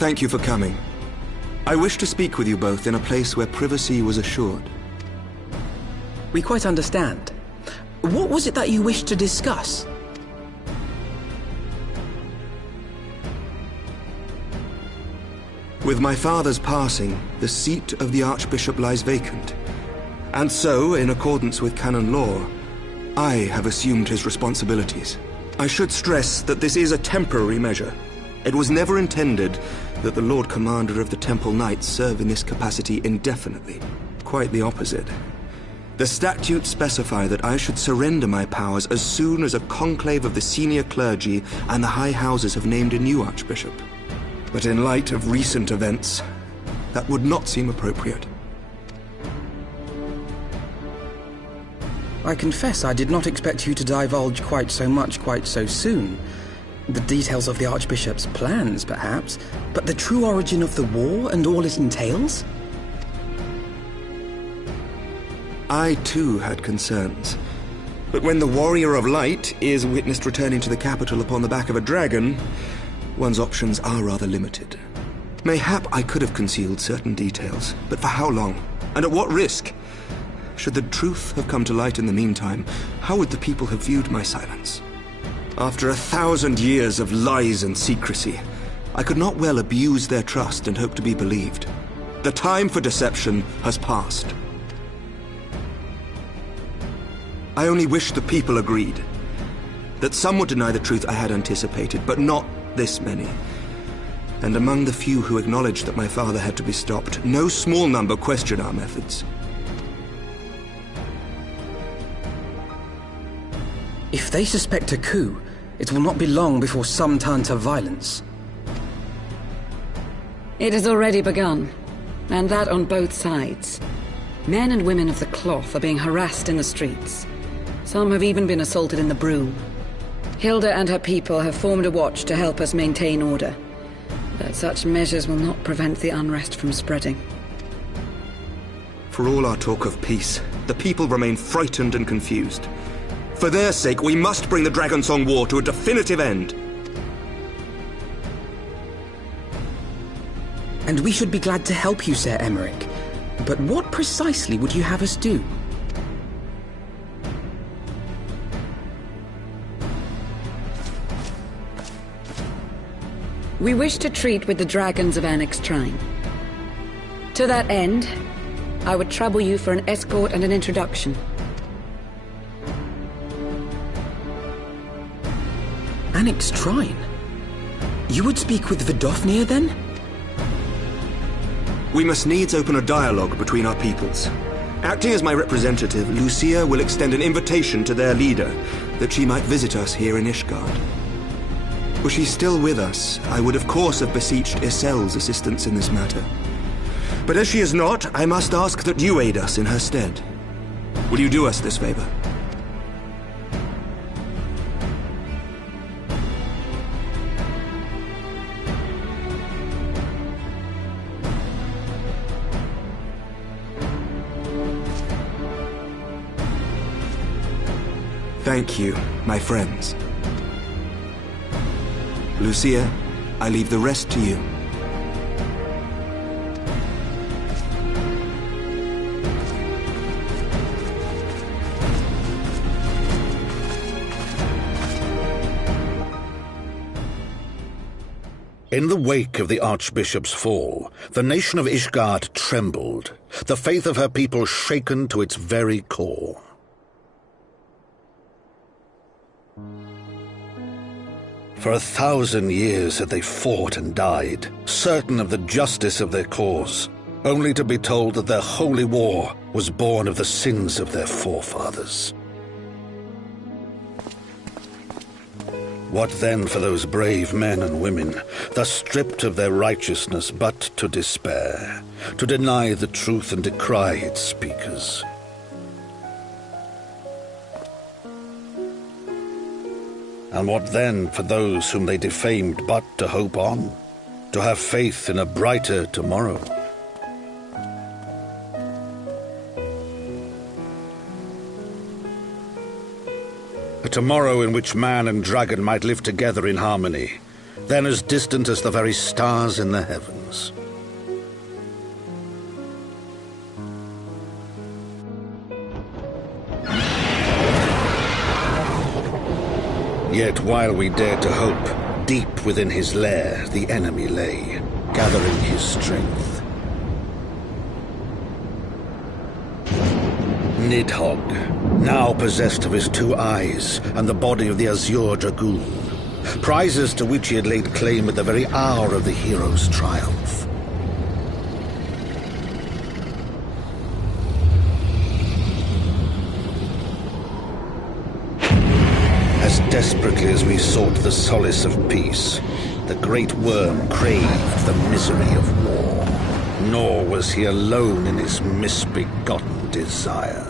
Thank you for coming. I wish to speak with you both in a place where privacy was assured. We quite understand. What was it that you wished to discuss? With my father's passing, the seat of the Archbishop lies vacant. And so, in accordance with canon law, I have assumed his responsibilities. I should stress that this is a temporary measure. It was never intended that the Lord Commander of the Temple Knights serve in this capacity indefinitely. Quite the opposite. The statutes specify that I should surrender my powers as soon as a conclave of the senior clergy and the high houses have named a new archbishop. But in light of recent events, that would not seem appropriate. I confess I did not expect you to divulge quite so much quite so soon. The details of the Archbishop's plans, perhaps, but the true origin of the war and all it entails? I too had concerns. But when the Warrior of Light is witnessed returning to the capital upon the back of a dragon, one's options are rather limited. Mayhap I could have concealed certain details, but for how long? And at what risk? Should the truth have come to light in the meantime, how would the people have viewed my silence? After 1,000 years of lies and secrecy, I could not well abuse their trust and hope to be believed. The time for deception has passed. I only wish the people agreed. That some would deny the truth I had anticipated, but not this many. And among the few who acknowledged that my father had to be stopped, no small number questioned our methods. If they suspect a coup, it will not be long before some turn to violence. It has already begun, and that on both sides. Men and women of the cloth are being harassed in the streets. Some have even been assaulted in the brew. Hilda and her people have formed a watch to help us maintain order. But such measures will not prevent the unrest from spreading. For all our talk of peace, the people remain frightened and confused. For their sake, we must bring the Dragonsong War to a definitive end. And we should be glad to help you, Sir Emmerich. But what precisely would you have us do? We wish to treat with the dragons of XIV. To that end, I would trouble you for an escort and an introduction. XIV? You would speak with Vidofnir, then? We must needs open a dialogue between our peoples. Acting as my representative, Lucia will extend an invitation to their leader, that she might visit us here in Ishgard. Were she still with us, I would of course have beseeched Isel's assistance in this matter. But as she is not, I must ask that you aid us in her stead. Will you do us this favor? Thank you, my friends. Lucia, I leave the rest to you. In the wake of the Archbishop's fall, the nation of Ishgard trembled, the faith of her people shaken to its very core. For 1,000 years had they fought and died, certain of the justice of their cause, only to be told that their holy war was born of the sins of their forefathers. What then for those brave men and women, thus stripped of their righteousness but to despair, to deny the truth and decry its speakers? And what then for those whom they defamed but to hope on, to have faith in a brighter tomorrow? A tomorrow in which man and dragon might live together in harmony, then as distant as the very stars in the heavens. Yet while we dared to hope, deep within his lair the enemy lay, gathering his strength. Nidhogg, now possessed of his 2 eyes and the body of the Azure Dragoon, prizes to which he had laid claim at the very hour of the hero's triumph. As desperately as we sought the solace of peace, the great worm craved the misery of war. Nor was he alone in his misbegotten desire.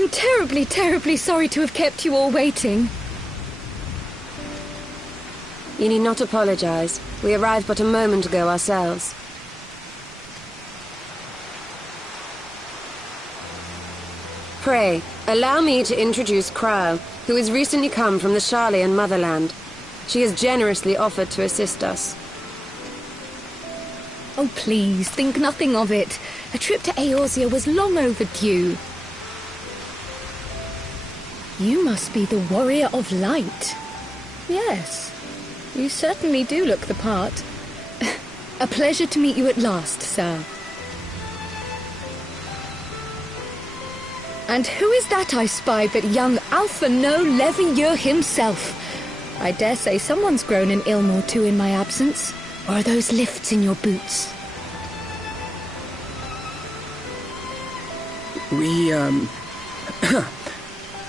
I'm terribly, terribly sorry to have kept you all waiting. You need not apologize. We arrived but a moment ago ourselves. Pray, allow me to introduce Kryle, who has recently come from the Sharlayan motherland. She has generously offered to assist us. Oh, please, think nothing of it. A trip to Eorzea was long overdue. You must be the Warrior of Light. Yes, you certainly do look the part. A pleasure to meet you at last, sir. And who is that I spy but young Alpha No Levieur himself? I dare say someone's grown an ilm or two in my absence. Or are those lifts in your boots?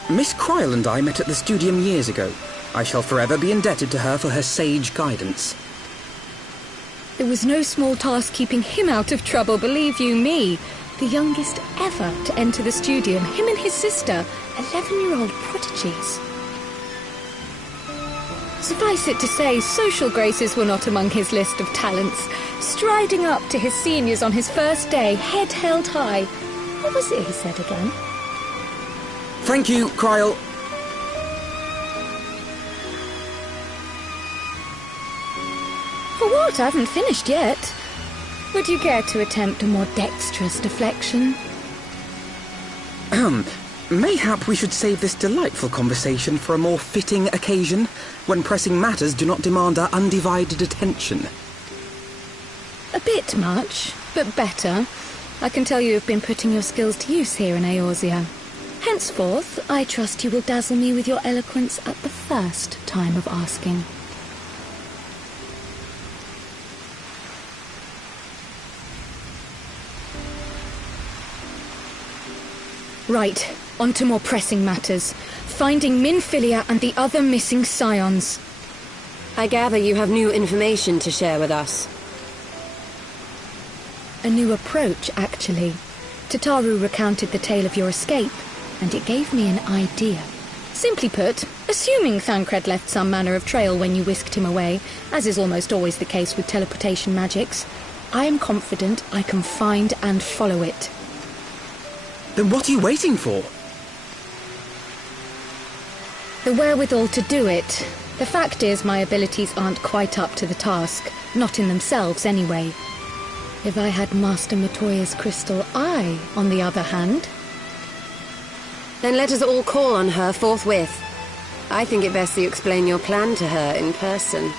Miss Kryle and I met at the Studium years ago. I shall forever be indebted to her for her sage guidance. There was no small task keeping him out of trouble, believe you me. The youngest ever to enter the Studium, him and his sister, 11-year-old prodigies. Suffice it to say, social graces were not among his list of talents. Striding up to his seniors on his first day, head held high. What was it he said again? Thank you, Kryle. For what? I haven't finished yet. Would you care to attempt a more dexterous deflection? Mayhap we should save this delightful conversation for a more fitting occasion, when pressing matters do not demand our undivided attention. A bit much, but better. I can tell you have been putting your skills to use here in Eorzea. Henceforth, I trust you will dazzle me with your eloquence at the first time of asking. Right, on to more pressing matters. Finding Minfilia and the other missing scions. I gather you have new information to share with us. A new approach, actually. Tataru recounted the tale of your escape, and it gave me an idea. Simply put, assuming Thancred left some manner of trail when you whisked him away, as is almost always the case with teleportation magics, I am confident I can find and follow it. Then what are you waiting for? The wherewithal to do it. The fact is, my abilities aren't quite up to the task. Not in themselves, anyway. If I had Master Matoya's crystal eye, on the other hand... Then let us all call on her forthwith. I think it best you explain your plan to her in person.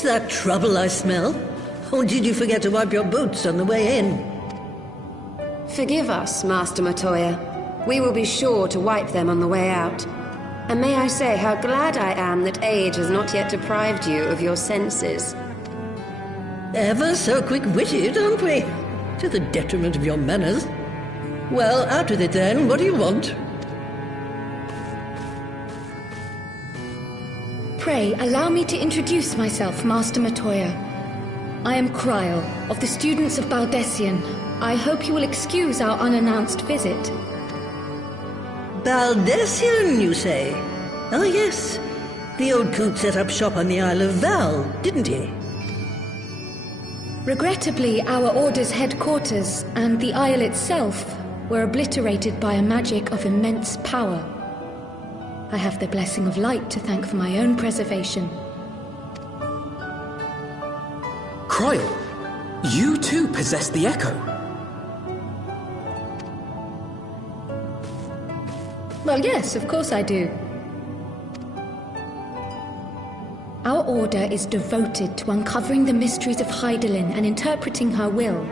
Is that trouble I smell? Or did you forget to wipe your boots on the way in? Forgive us, Master Matoya. We will be sure to wipe them on the way out. And may I say how glad I am that age has not yet deprived you of your senses. Ever so quick-witted, aren't we? To the detriment of your manners. Well, out with it then. What do you want? Pray, allow me to introduce myself, Master Matoya. I am Cryle, of the students of Baldessian. I hope you will excuse our unannounced visit. Baldessian, you say? Oh, yes. The old coot set up shop on the Isle of Val, didn't he? Regrettably, our order's headquarters and the isle itself were obliterated by a magic of immense power. I have the blessing of light to thank for my own preservation. Cryle, you too possess the Echo. Well, yes, of course I do. Our order is devoted to uncovering the mysteries of Hydaelyn and interpreting her will,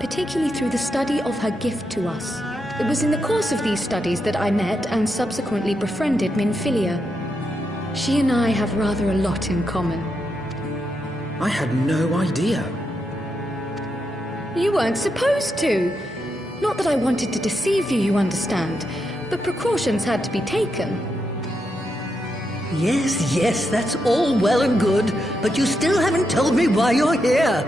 particularly through the study of her gift to us. It was in the course of these studies that I met and subsequently befriended Minfilia. She and I have rather a lot in common. I had no idea. You weren't supposed to. Not that I wanted to deceive you, you understand, but precautions had to be taken. Yes, that's all well and good, but you still haven't told me why you're here.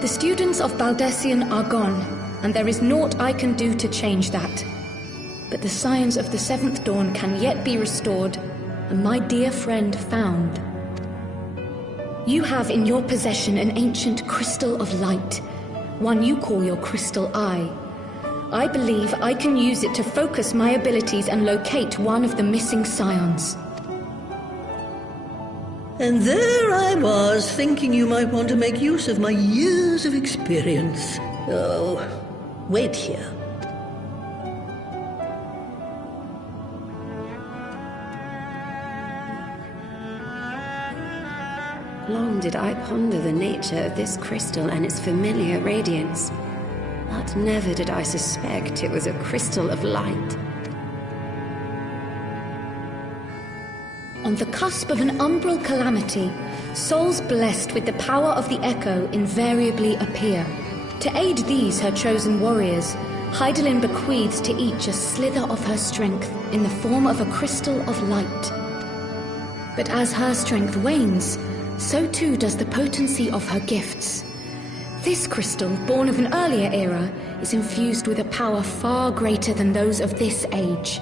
The students of Baldessian are gone, and there is naught I can do to change that. But the science of the Seventh Dawn can yet be restored, and my dear friend found. You have in your possession an ancient crystal of light, one you call your crystal eye. I believe I can use it to focus my abilities and locate one of the missing scions. And there I was, thinking you might want to make use of my years of experience. Oh, wait here. Long did I ponder the nature of this crystal and its familiar radiance, but never did I suspect it was a crystal of light. On the cusp of an umbral calamity, souls blessed with the power of the Echo invariably appear. To aid these, her chosen warriors, Hydaelyn bequeaths to each a slither of her strength in the form of a crystal of light. But as her strength wanes, so too does the potency of her gifts. This crystal, born of an earlier era, is infused with a power far greater than those of this age.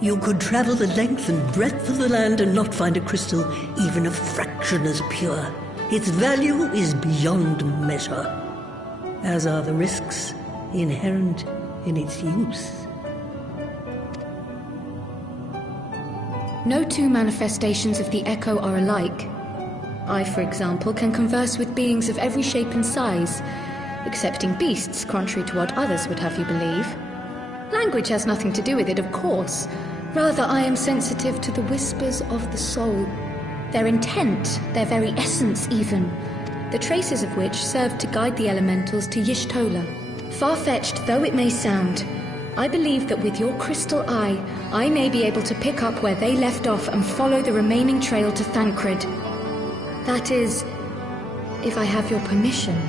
You could travel the length and breadth of the land and not find a crystal even a fraction as pure. Its value is beyond measure, as are the risks inherent in its use. No two manifestations of the Echo are alike. I, for example, can converse with beings of every shape and size, excepting beasts, contrary to what others would have you believe. Language has nothing to do with it, of course. Rather, I am sensitive to the whispers of the soul. Their intent, their very essence even, the traces of which served to guide the elementals to Y'shtola. Far-fetched though it may sound, I believe that with your crystal eye, I may be able to pick up where they left off and follow the remaining trail to Thancred. That is, if I have your permission.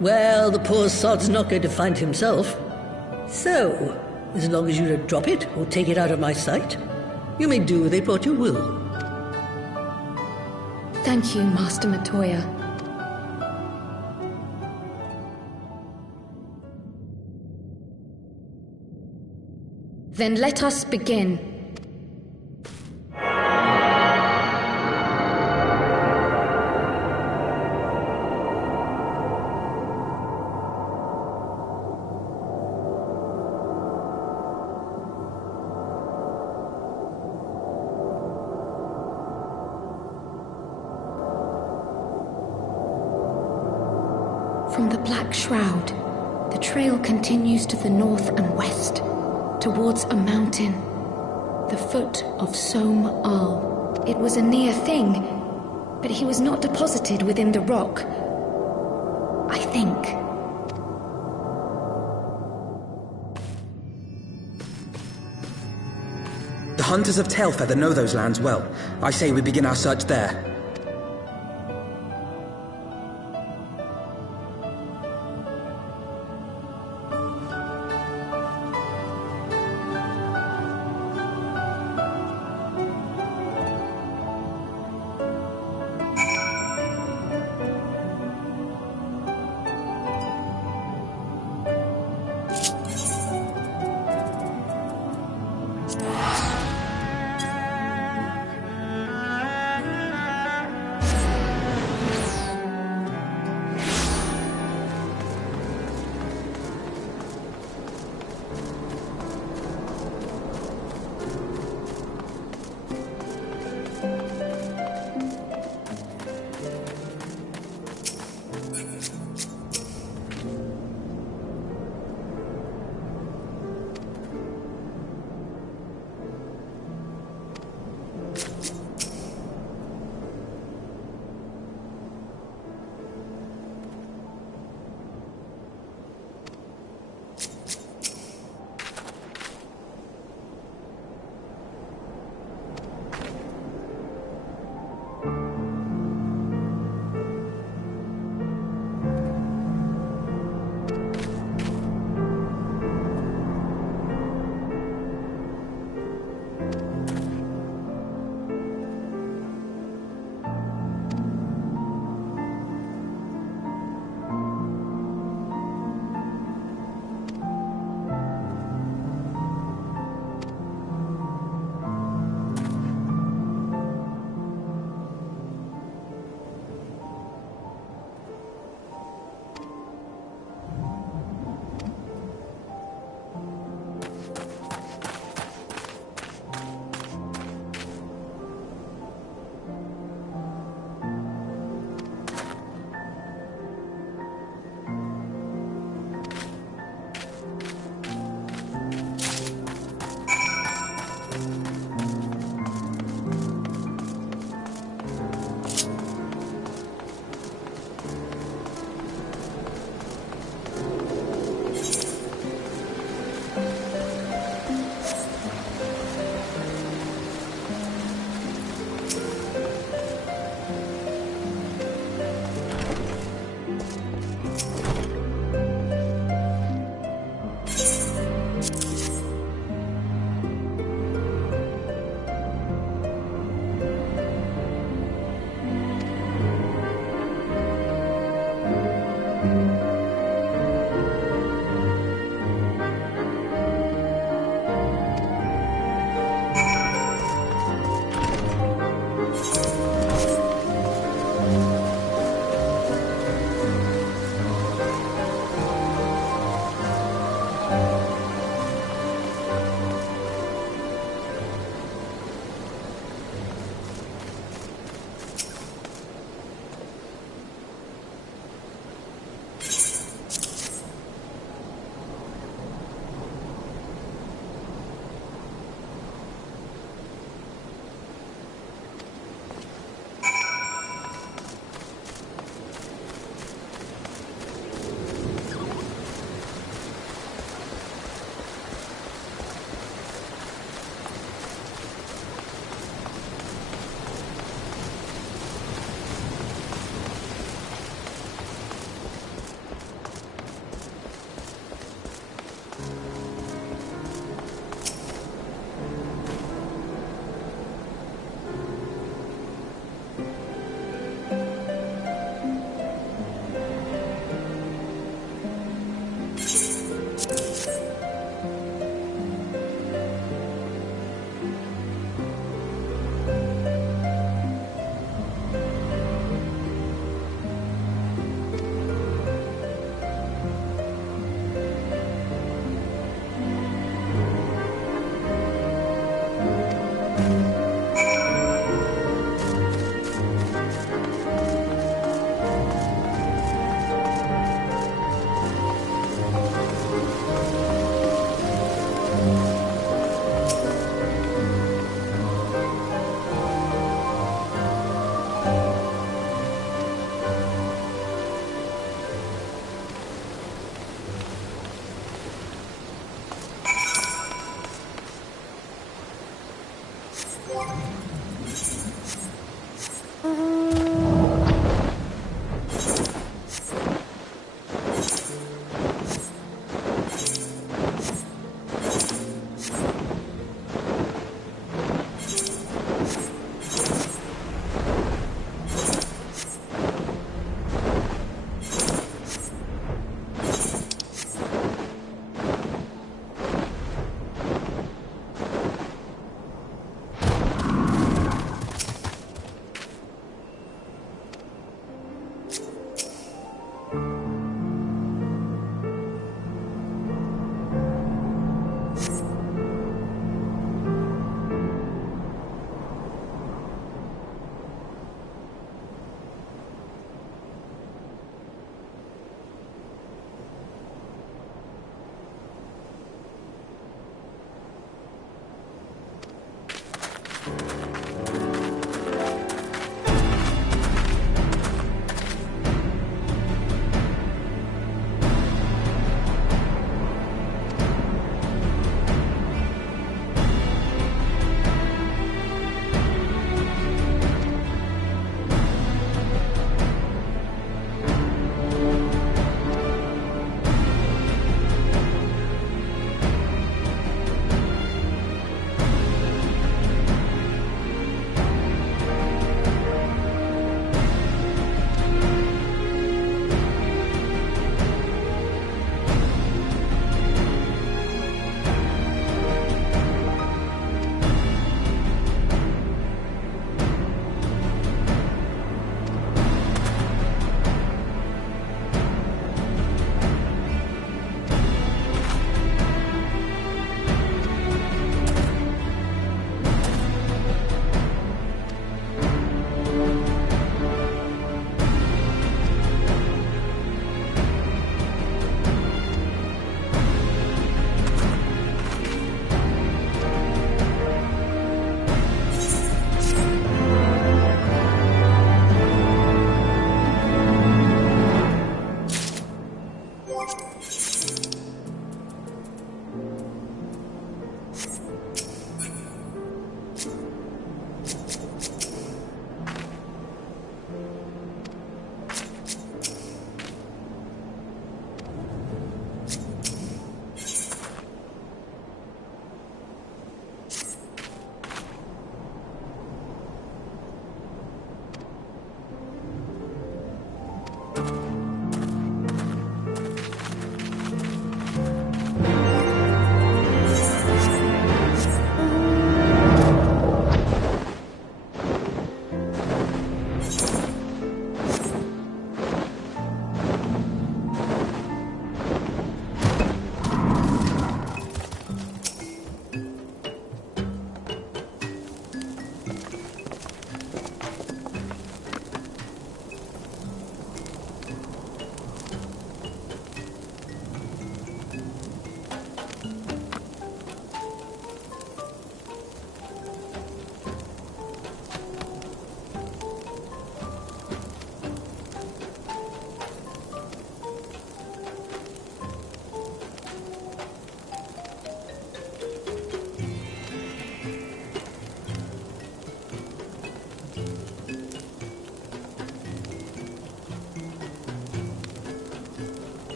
Well, the poor sod's not going to find himself. So, as long as you don't drop it or take it out of my sight, you may do with it what you will. Thank you, Master Matoya. Then let us begin. From the Black Shroud, the trail continues to the north and west, towards a mountain, the foot of Som Al. It was a near thing, but he was not deposited within the rock. I think. The hunters of Tailfeather know those lands well. I say we begin our search there.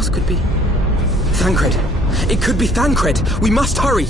else could be? Thancred! It could be Thancred! We must hurry!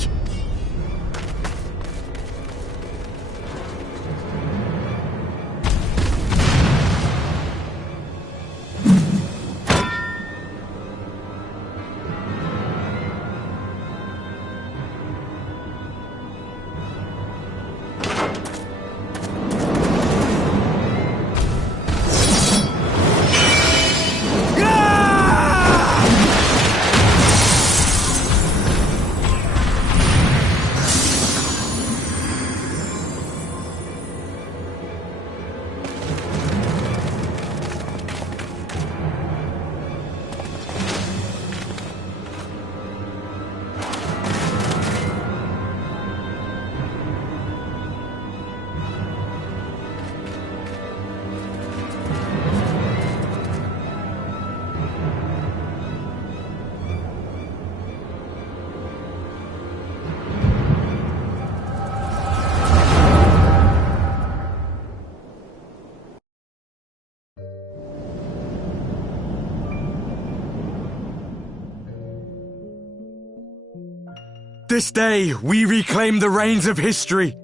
This day, we reclaim the reins of history.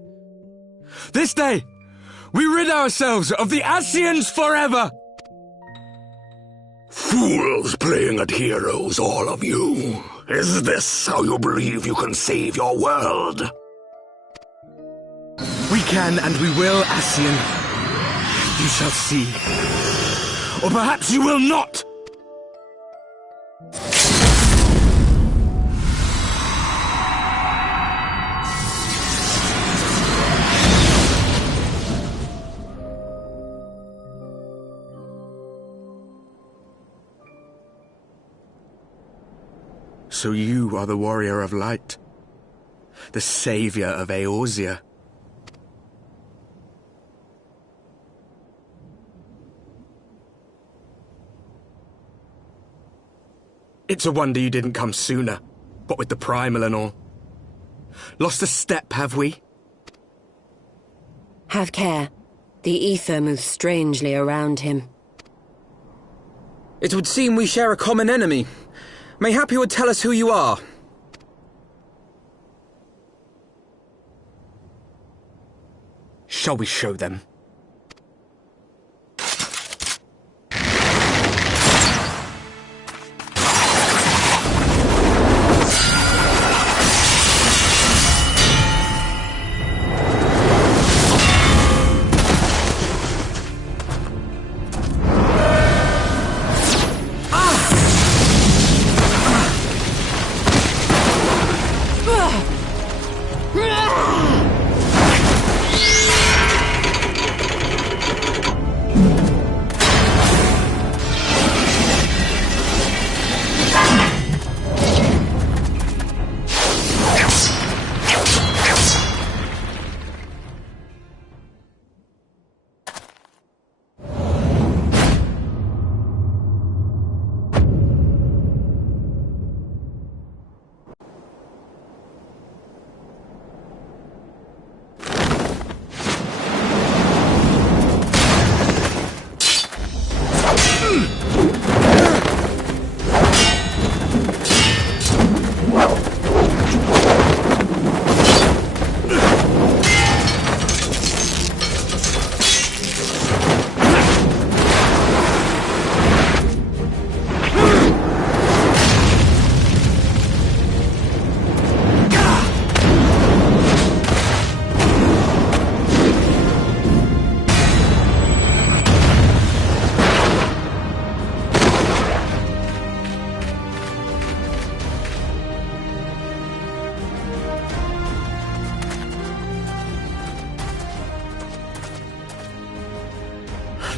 This day, we rid ourselves of the Ascians forever! Fools playing at heroes, all of you. Is this how you believe you can save your world? We can and we will, Ascian. You shall see. Or perhaps you will not! So you are the warrior of light, the savior of Eorzea. It's a wonder you didn't come sooner, what with the primal and all. Lost a step, have we? Have care. The ether moves strangely around him. It would seem we share a common enemy. Mayhap you would tell us who you are. Shall we show them?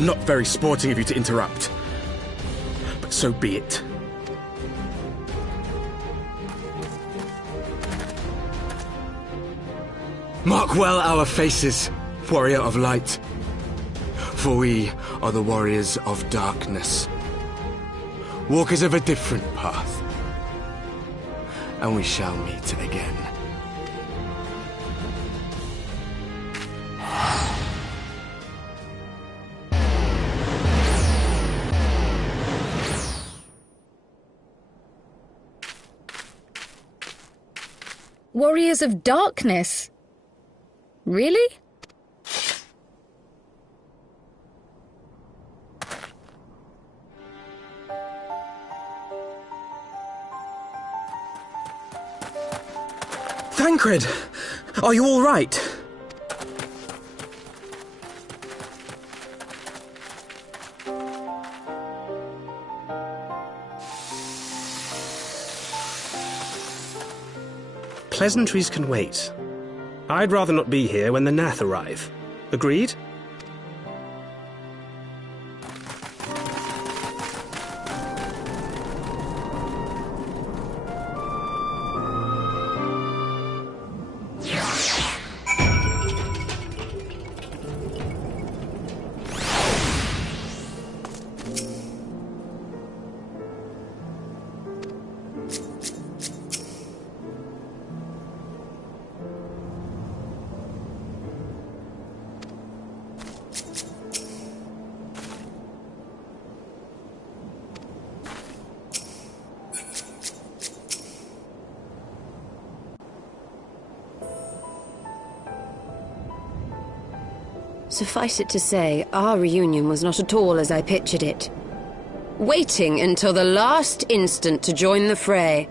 Not very sporting of you to interrupt, but so be it. Mark well our faces, warrior of light, for we are the warriors of darkness, walkers of a different path, and we shall meet again. Warriors of darkness? Really? Thancred! Are you all right? Pleasantries can wait. I'd rather not be here when the Nath arrive. Agreed? Suffice it to say, our reunion was not at all as I pictured it. Waiting until the last instant to join the fray.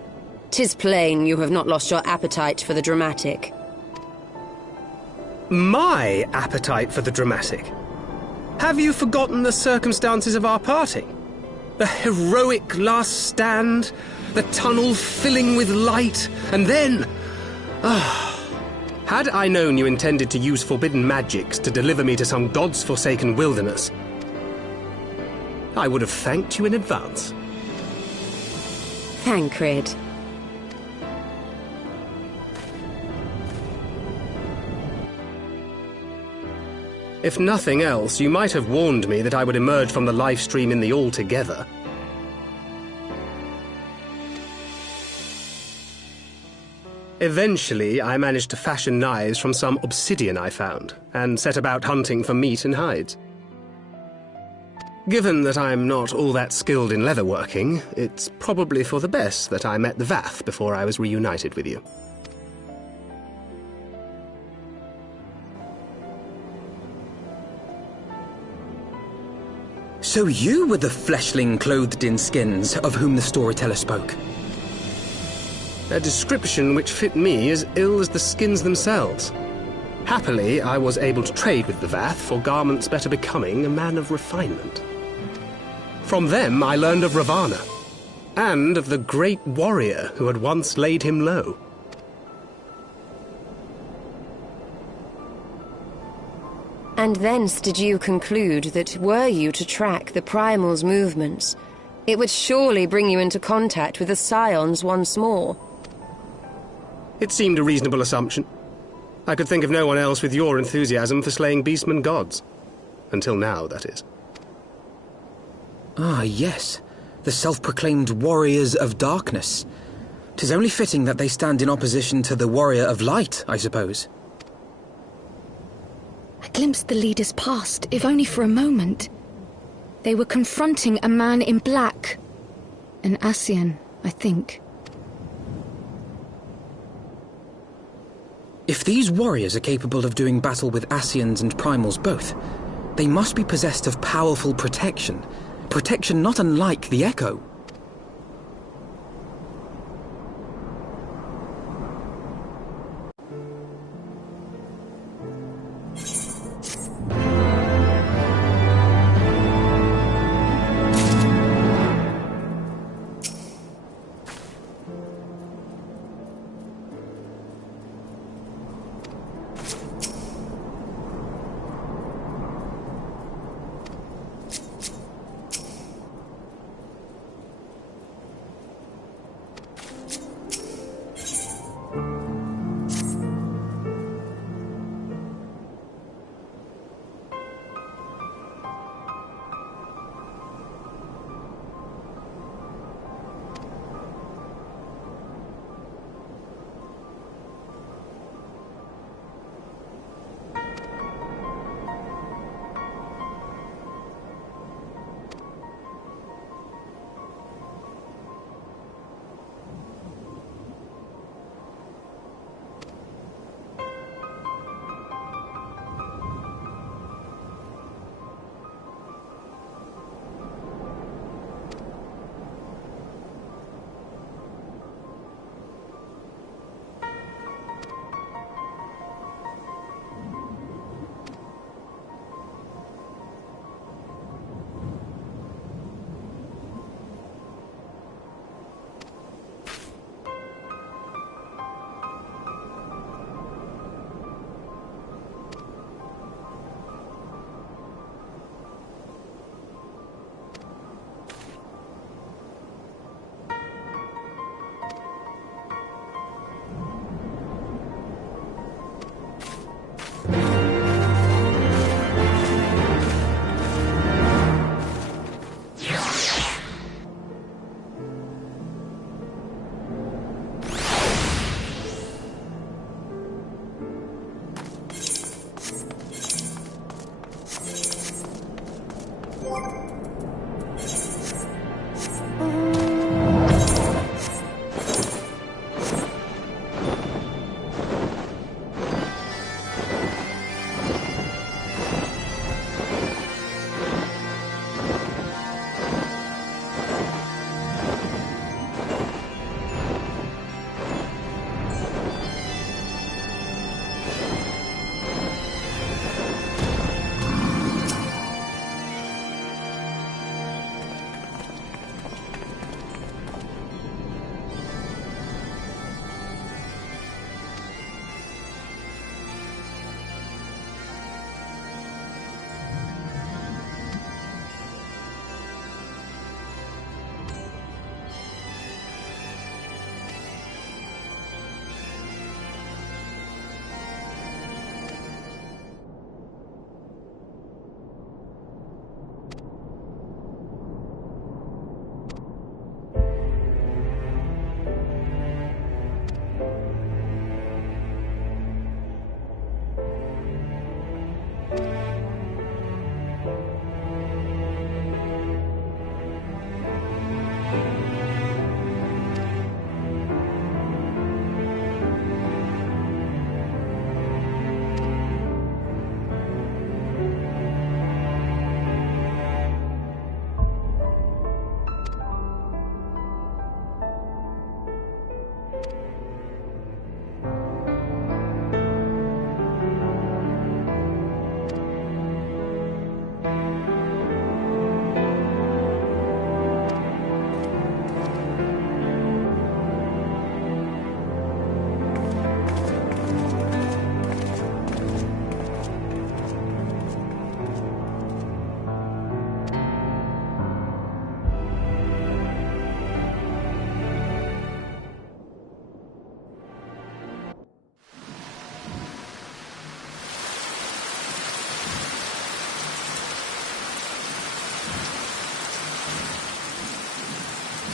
'Tis plain you have not lost your appetite for the dramatic. My appetite for the dramatic? Have you forgotten the circumstances of our parting? The heroic last stand, the tunnel filling with light, and then... Had I known you intended to use forbidden magics to deliver me to some god's forsaken wilderness, I would have thanked you in advance. Thancred. If nothing else, you might have warned me that I would emerge from the life stream in the All together. Eventually, I managed to fashion knives from some obsidian I found, and set about hunting for meat and hides. Given that I'm not all that skilled in leatherworking, it's probably for the best that I met the Vath before I was reunited with you. So you were the fleshling clothed in skins of whom the storyteller spoke? A description which fit me as ill as the skins themselves. Happily, I was able to trade with the Vath for garments better becoming a man of refinement. From them I learned of Ravana, and of the great warrior who had once laid him low. And thence did you conclude that were you to track the Primal's movements, it would surely bring you into contact with the Scions once more. It seemed a reasonable assumption. I could think of no one else with your enthusiasm for slaying beastmen gods. Until now, that is. Ah, yes. The self-proclaimed warriors of darkness. 'Tis only fitting that they stand in opposition to the warrior of light, I suppose. I glimpsed the leaders past, if only for a moment. They were confronting a man in black. An Ascian, I think. If these warriors are capable of doing battle with Ascians and Primals both, they must be possessed of powerful protection. Protection not unlike the Echo.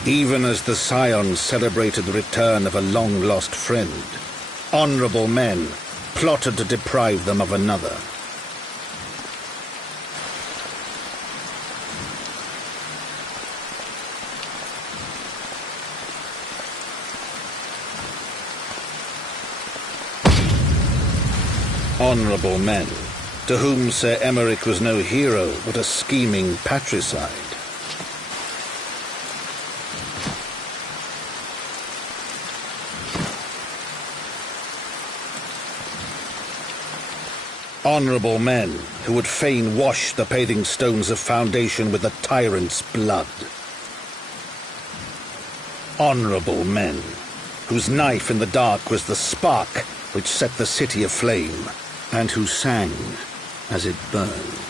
Even as the Scions celebrated the return of a long-lost friend, honorable men plotted to deprive them of another. Honorable men, to whom Sir Emeric was no hero but a scheming patricide. Honorable men who would fain wash the paving stones of foundation with the tyrant's blood. Honorable men whose knife in the dark was the spark which set the city aflame, and who sang as it burned.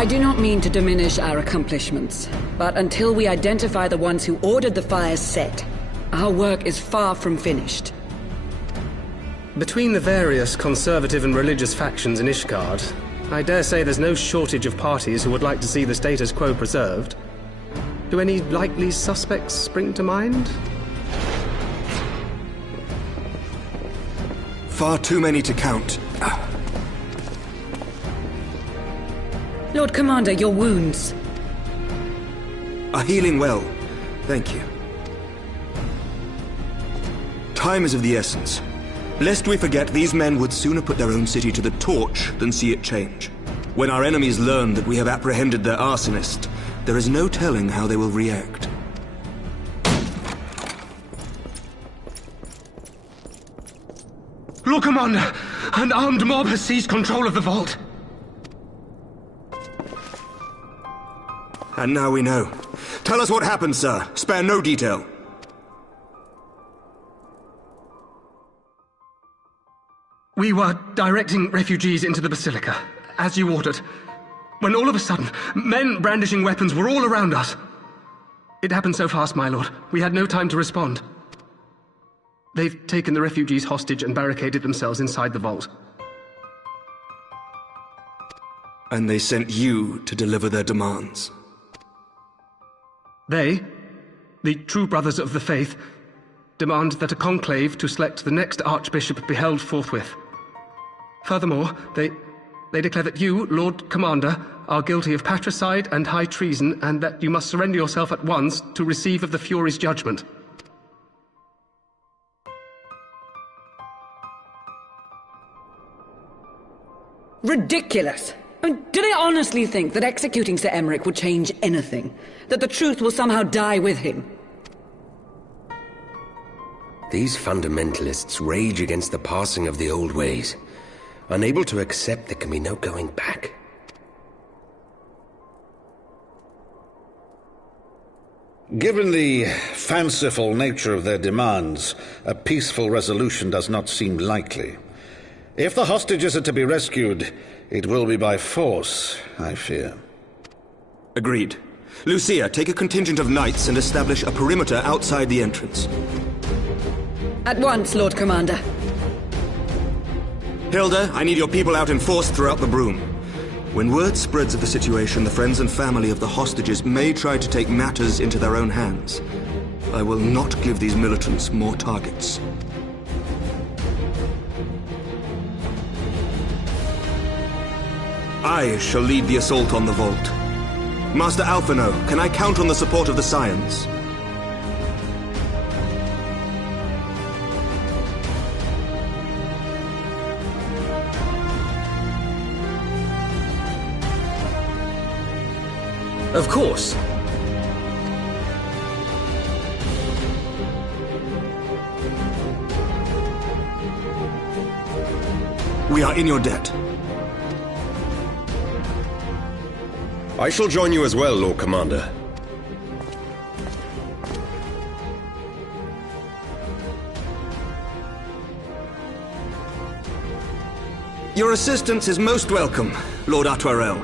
I do not mean to diminish our accomplishments, but until we identify the ones who ordered the fires set, our work is far from finished. Between the various conservative and religious factions in Ishgard, I dare say there's no shortage of parties who would like to see the status quo preserved. Do any likely suspects spring to mind? Far too many to count. Lord Commander, your wounds. Are healing well. Thank you. Time is of the essence. Lest we forget, these men would sooner put their own city to the torch than see it change. When our enemies learn that we have apprehended their arsonist, there is no telling how they will react. Lord Commander, an armed mob has seized control of the vault. And now we know. Tell us what happened, sir. Spare no detail. We were directing refugees into the Basilica, as you ordered, when all of a sudden, men brandishing weapons were all around us. It happened so fast, my lord, we had no time to respond. They've taken the refugees hostage and barricaded themselves inside the vault. And they sent you to deliver their demands. They, the true brothers of the faith, demand that a conclave to select the next archbishop be held forthwith. Furthermore, they declare that you, Lord Commander, are guilty of patricide and high treason, and that you must surrender yourself at once to receive of the Fury's judgment. Ridiculous! Do they honestly think that executing Sir Emmerich would change anything? That the truth will somehow die with him? These fundamentalists rage against the passing of the old ways, unable to accept there can be no going back. Given the fanciful nature of their demands, a peaceful resolution does not seem likely. If the hostages are to be rescued, it will be by force, I fear. Agreed. Lucia, take a contingent of knights and establish a perimeter outside the entrance. At once, Lord Commander. Hilda, I need your people out in force throughout the Broom. When word spreads of the situation, the friends and family of the hostages may try to take matters into their own hands. I will not give these militants more targets. I shall lead the assault on the vault. Master Alphino, can I count on the support of the Scions? Of course. We are in your debt. I shall join you as well, Lord Commander. Your assistance is most welcome, Lord Atwarel.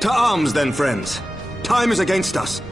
To arms, then, friends. Time is against us.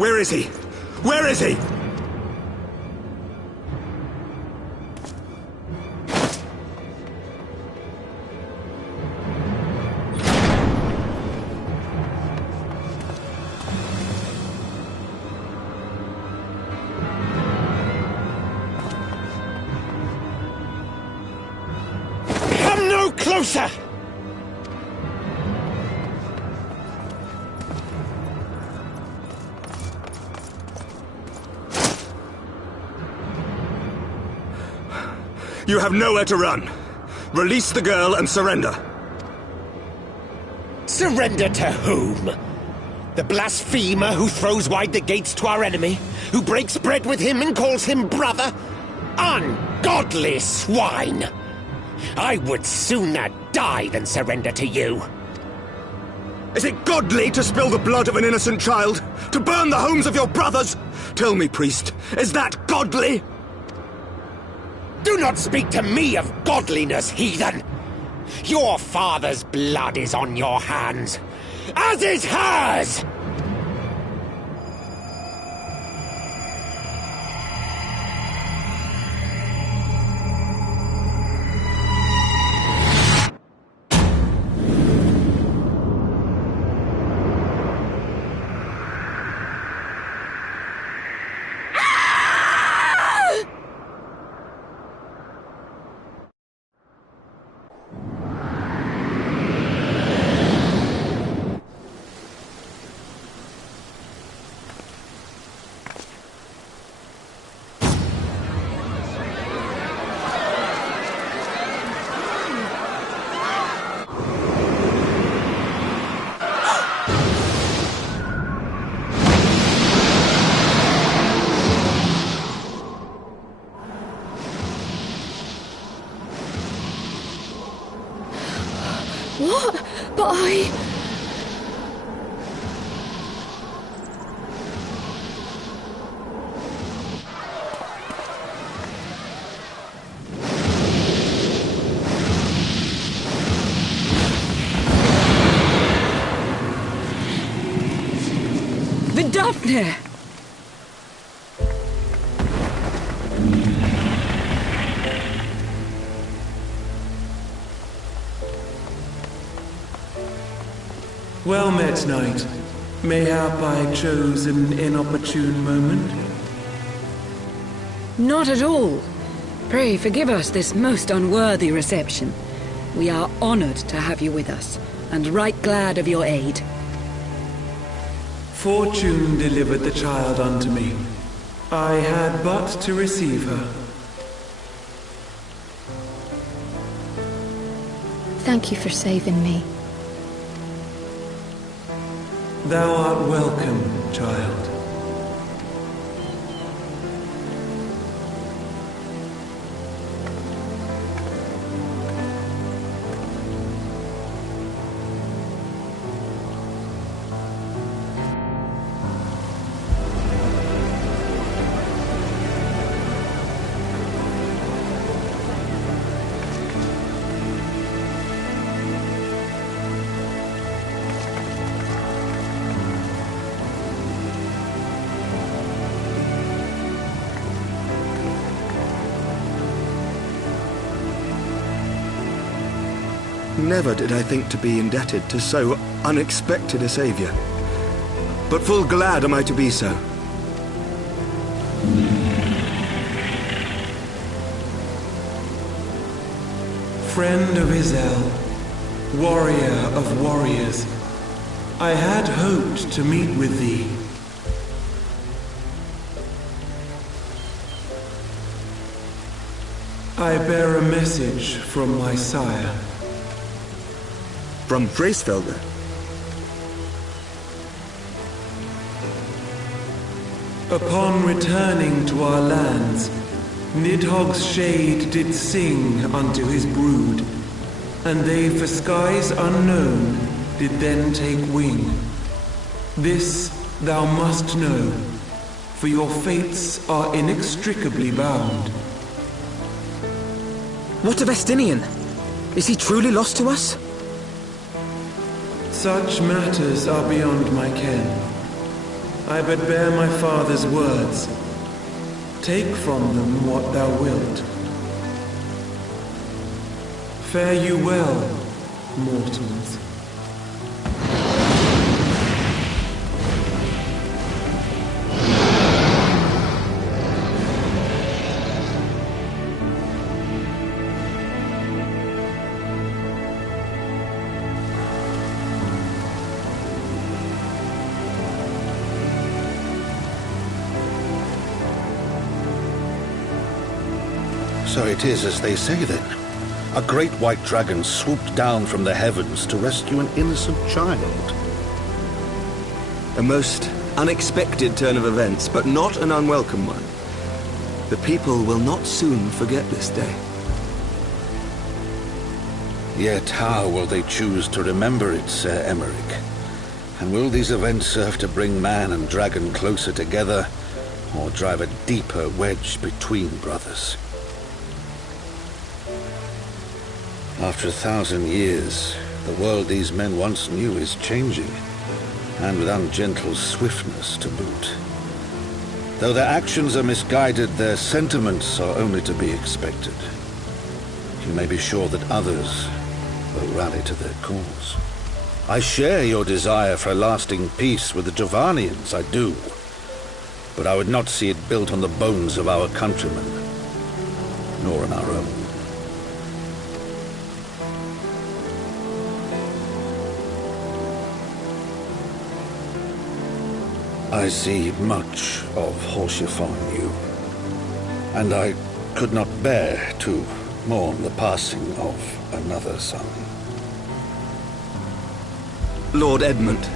Where is he? Where is he? Come no closer! You have nowhere to run. Release the girl and surrender. Surrender to whom? The blasphemer who throws wide the gates to our enemy? Who breaks bread with him and calls him brother? Ungodly swine! I would sooner die than surrender to you. Is it godly to spill the blood of an innocent child? To burn the homes of your brothers? Tell me, priest, is that godly? Do not speak to me of godliness, heathen! Your father's blood is on your hands, as is hers! What? But I... Vidafne! Well met, knight. Mayhap I chose an inopportune moment? Not at all. Pray forgive us this most unworthy reception. We are honored to have you with us, and right glad of your aid. Fortune delivered the child unto me. I had but to receive her. Thank you for saving me. Thou art welcome, child. Never did I think to be indebted to so unexpected a savior. But full glad am I to be so. Friend of Izel, warrior of warriors, I had hoped to meet with thee. I bear a message from my sire. From Bracefelder? Upon returning to our lands, Nidhogg's shade did sing unto his brood, and they for skies unknown did then take wing. This thou must know, for your fates are inextricably bound. What of Estinian? Is he truly lost to us? Such matters are beyond my ken. I but bear my father's words. Take from them what thou wilt. Fare you well, mortals. So it is as they say then. A great white dragon swooped down from the heavens to rescue an innocent child. A most unexpected turn of events, but not an unwelcome one. The people will not soon forget this day. Yet how will they choose to remember it, Sir Emmerich? And will these events serve to bring man and dragon closer together, or drive a deeper wedge between brothers? After 1,000 years, the world these men once knew is changing, and with ungentle swiftness to boot. Though their actions are misguided, their sentiments are only to be expected. You may be sure that others will rally to their cause. I share your desire for lasting peace with the Javanians, I do. But I would not see it built on the bones of our countrymen, nor on our own. I see much of Horsefon in you, and I could not bear to mourn the passing of another son. Lord Edmund.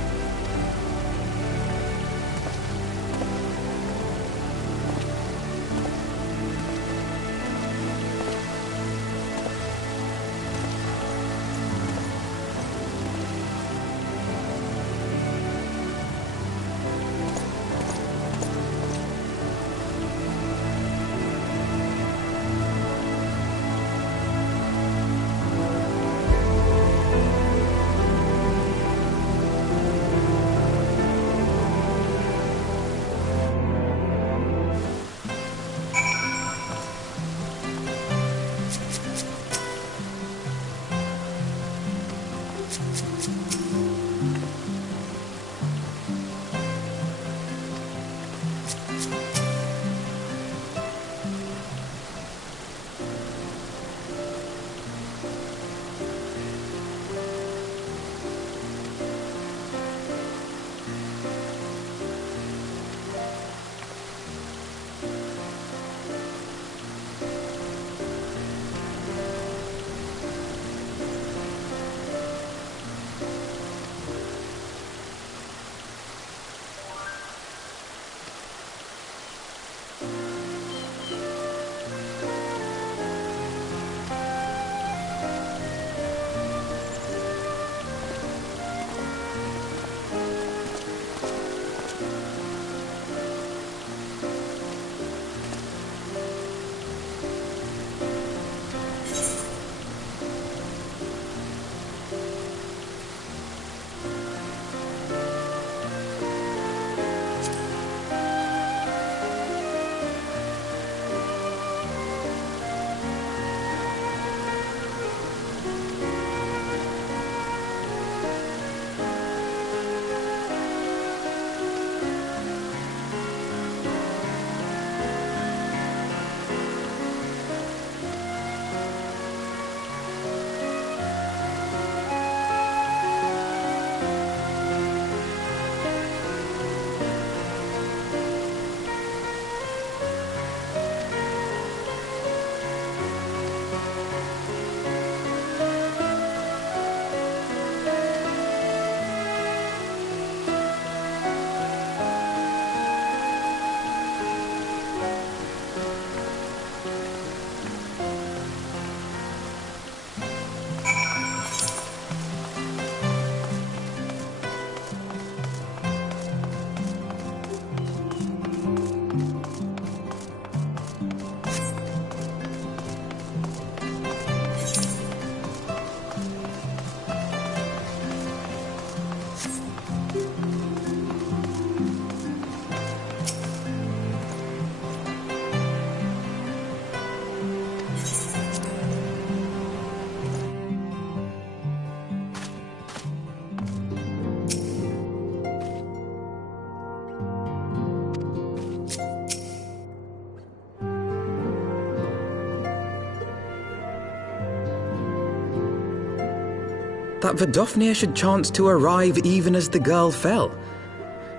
that Vidofnir should chance to arrive even as the girl fell.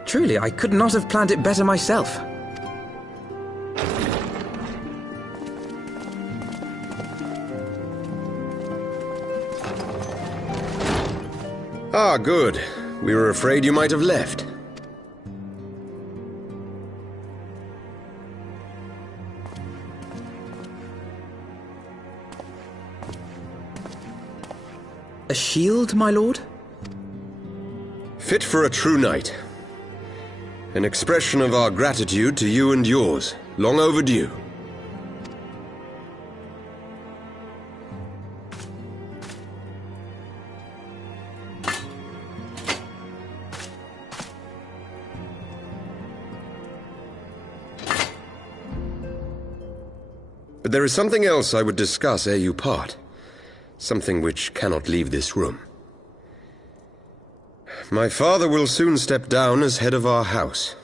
Truly, I could not have planned it better myself. Ah, good. We were afraid you might have left. A shield, my lord? Fit for a true knight. An expression of our gratitude to you and yours, long overdue. But there is something else I would discuss ere you part. Something which cannot leave this room. My father will soon step down as head of our house.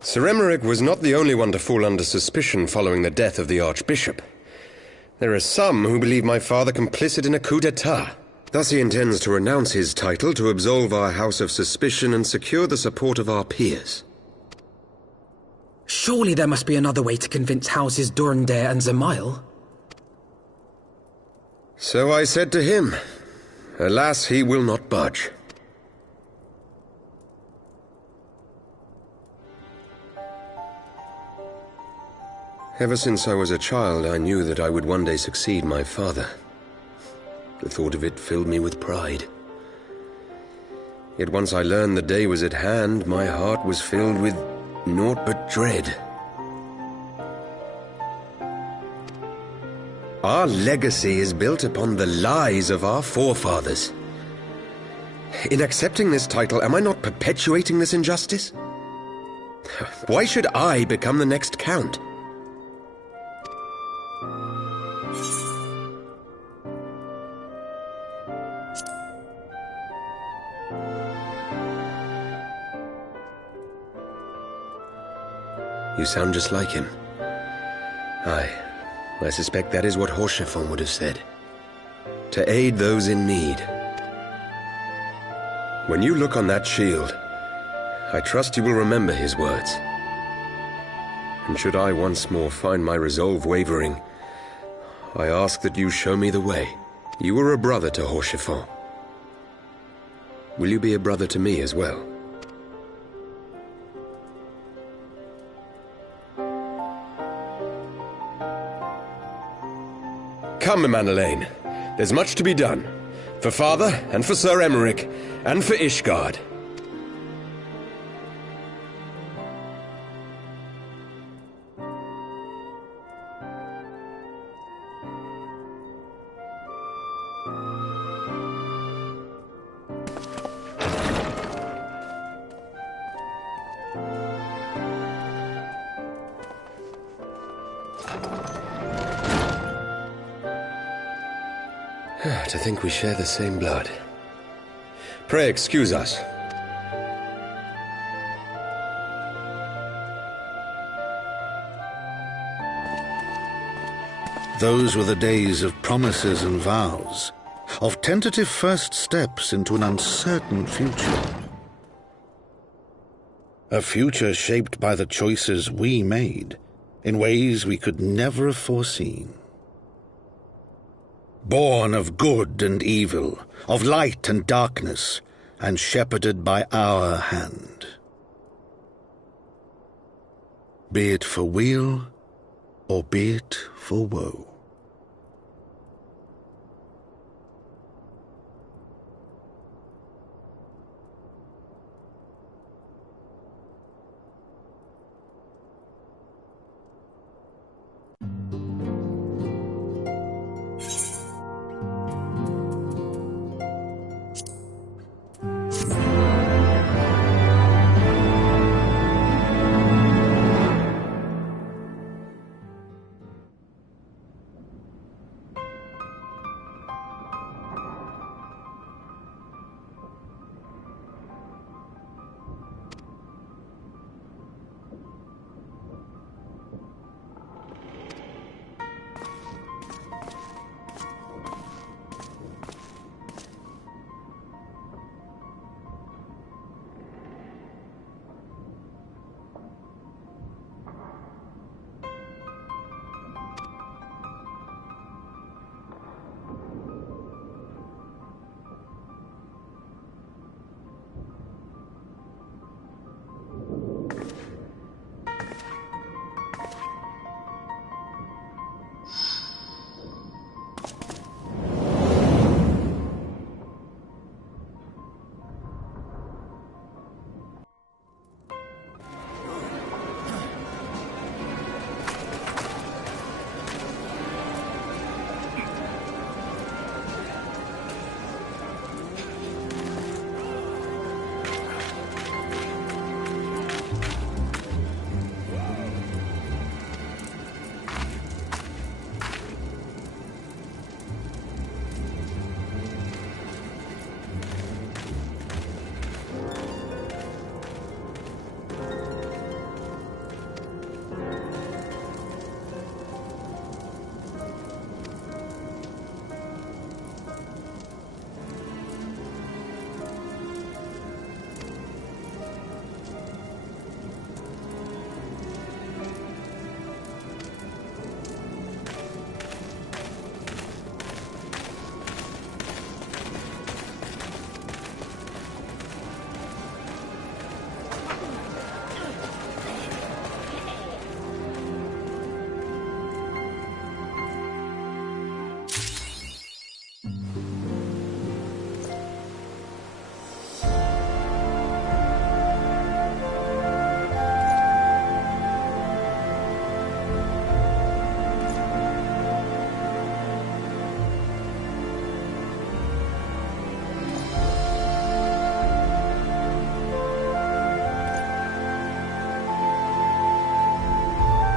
Sir Emeric was not the only one to fall under suspicion following the death of the Archbishop. There are some who believe my father complicit in a coup d'etat. Thus he intends to renounce his title to absolve our house of suspicion and secure the support of our peers. Surely there must be another way to convince Houses Durandare and Zemail. So I said to him. Alas, he will not budge. Ever since I was a child, I knew that I would one day succeed my father. The thought of it filled me with pride. Yet once I learned the day was at hand, my heart was filled with naught but dread. Our legacy is built upon the lies of our forefathers. In accepting this title, am I not perpetuating this injustice? Why should I become the next count? You sound just like him. Aye. I suspect that is what Horsefon would have said. To aid those in need. When you look on that shield, I trust you will remember his words. And should I once more find my resolve wavering, I ask that you show me the way. You were a brother to Horsefon. Will you be a brother to me as well? Come, Manelaine. There's much to be done. For Father, and for Sir Emeric, and for Ishgard. To think we share the same blood. Pray excuse us. Those were the days of promises and vows, of tentative first steps into an uncertain future. A future shaped by the choices we made, in ways we could never have foreseen. Born of good and evil, of light and darkness, and shepherded by our hand. Be it for weal, or be it for woe.